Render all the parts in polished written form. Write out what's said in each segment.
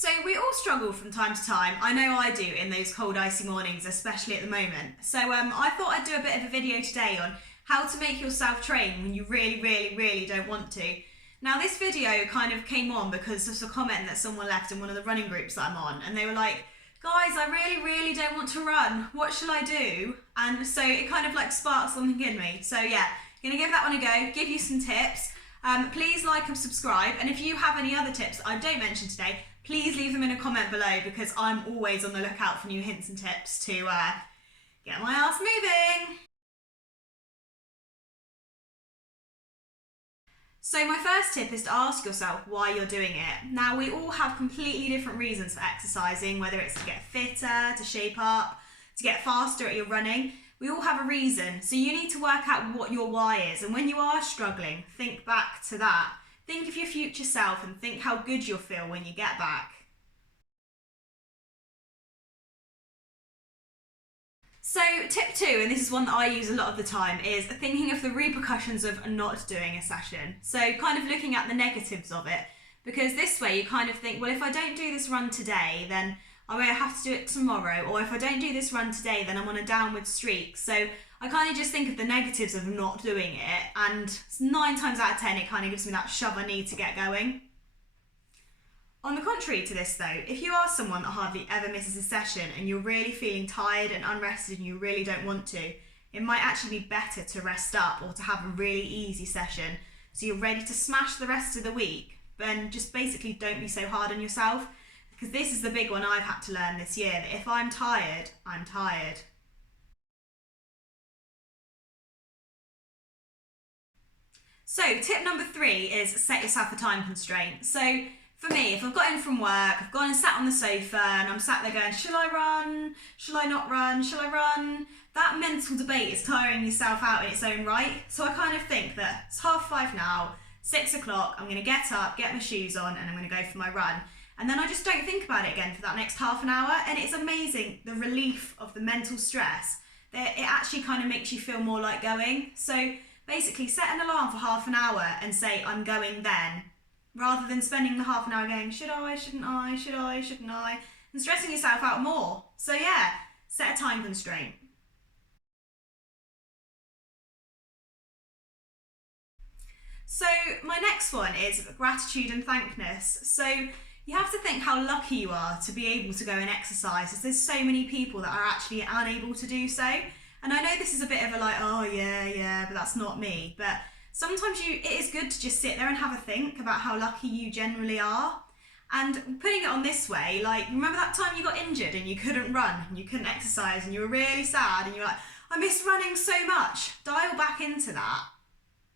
So we all struggle from time to time. I know I do in those cold, icy mornings, especially at the moment. So I thought I'd do a bit of a video today on how to make yourself train when you really don't want to. Now this video kind of came on because of a comment that someone left in one of the running groups that I'm on, and they were like, guys, I really don't want to run. What should I do? And so it kind of like sparked something in me. So yeah, gonna give that one a go, give you some tips. Please like and subscribe, and if you have any other tips I don't mention today, please leave them in a comment below because I'm always on the lookout for new hints and tips to get my ass moving. So my first tip is to ask yourself why you're doing it. Now we all have completely different reasons for exercising, whether it's to get fitter, to shape up, to get faster at your running. We all have a reason, so you need to work out what your why is, and when you are struggling, think back to that. Think of your future self and think how good you'll feel when you get back. So tip 2, and this is one that I use a lot of the time, is thinking of the repercussions of not doing a session. So kind of looking at the negatives of it, because this way you kind of think, well, if I don't do this run today, then I will have to do it tomorrow, or if I don't do this run today, then I'm on a downward streak. So I kind of just think of the negatives of not doing it, and 9 times out of 10 it kind of gives me that shove I need to get going. On the contrary to this though, if you are someone that hardly ever misses a session and you're really feeling tired and unrested and you really don't want to, it might actually be better to rest up or to have a really easy session so you're ready to smash the rest of the week. Then just basically don't be so hard on yourself, because this is the big one I've had to learn this year, that if I'm tired, I'm tired. So tip number 3 is set yourself a time constraint. So for me, if I've got in from work, I've gone and sat on the sofa and I'm sat there going, shall I run? Shall I not run? Shall I run? That mental debate is tiring yourself out in its own right. So I kind of think that it's 5:30 now, 6 o'clock, I'm gonna get up, get my shoes on, and I'm gonna go for my run. And then I just don't think about it again for that next half an hour. And it's amazing, the relief of the mental stress, that it actually kind of makes you feel more like going. So basically set an alarm for half an hour and say, I'm going then, rather than spending the half an hour going, should I, shouldn't I, should I, shouldn't I, and stressing yourself out more. So yeah, set a time constraint. So my next one is gratitude and thankness. So you have to think how lucky you are to be able to go and exercise, as there's so many people that are actually unable to do so. And I know this is a bit of a like, oh yeah, but that's not me. But sometimes it is good to just sit there and have a think about how lucky you generally are. And putting it on this way, like, remember that time you got injured and you couldn't run and you couldn't exercise and you were really sad and you were like, I miss running so much. Dial back into that,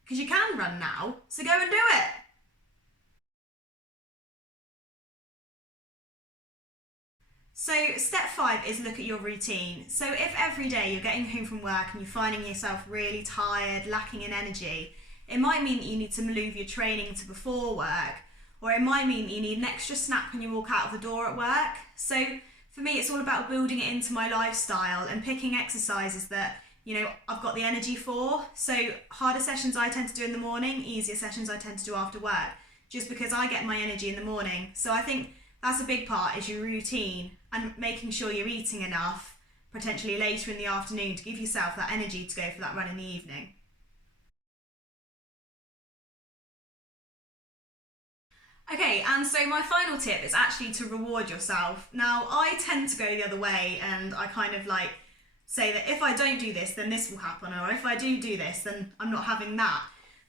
because you can run now, so go and do it. So step 5 is look at your routine. So if every day you're getting home from work and you're finding yourself really tired, lacking in energy, it might mean that you need to move your training to before work, or it might mean that you need an extra snack when you walk out of the door at work. So for me, it's all about building it into my lifestyle and picking exercises that, you know, I've got the energy for. So harder sessions I tend to do in the morning, easier sessions I tend to do after work, just because I get my energy in the morning. So I think that's a big part, is your routine and making sure you're eating enough, potentially later in the afternoon, to give yourself that energy to go for that run in the evening. Okay, and so my final tip is actually to reward yourself. Now, I tend to go the other way, and I kind of like say that if I don't do this, then this will happen, or if I do this, then I'm not having that.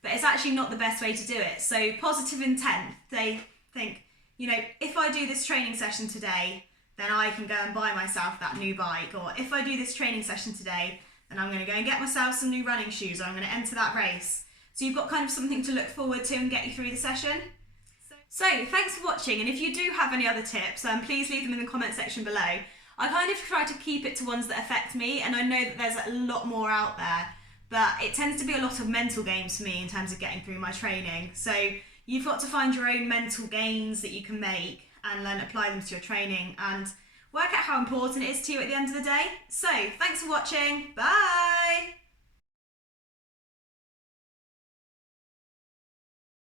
But it's actually not the best way to do it. So positive intent, they think, you know, if I do this training session today, then I can go and buy myself that new bike. Or if I do this training session today, then I'm going to go and get myself some new running shoes, or I'm going to enter that race. So you've got kind of something to look forward to and get you through the session. So thanks for watching, and if you do have any other tips, please leave them in the comment section below. I kind of try to keep it to ones that affect me, and I know that there's a lot more out there, but it tends to be a lot of mental games for me in terms of getting through my training. So you've got to find your own mental gains that you can make and then apply them to your training and work out how important it is to you at the end of the day. So thanks for watching. Bye.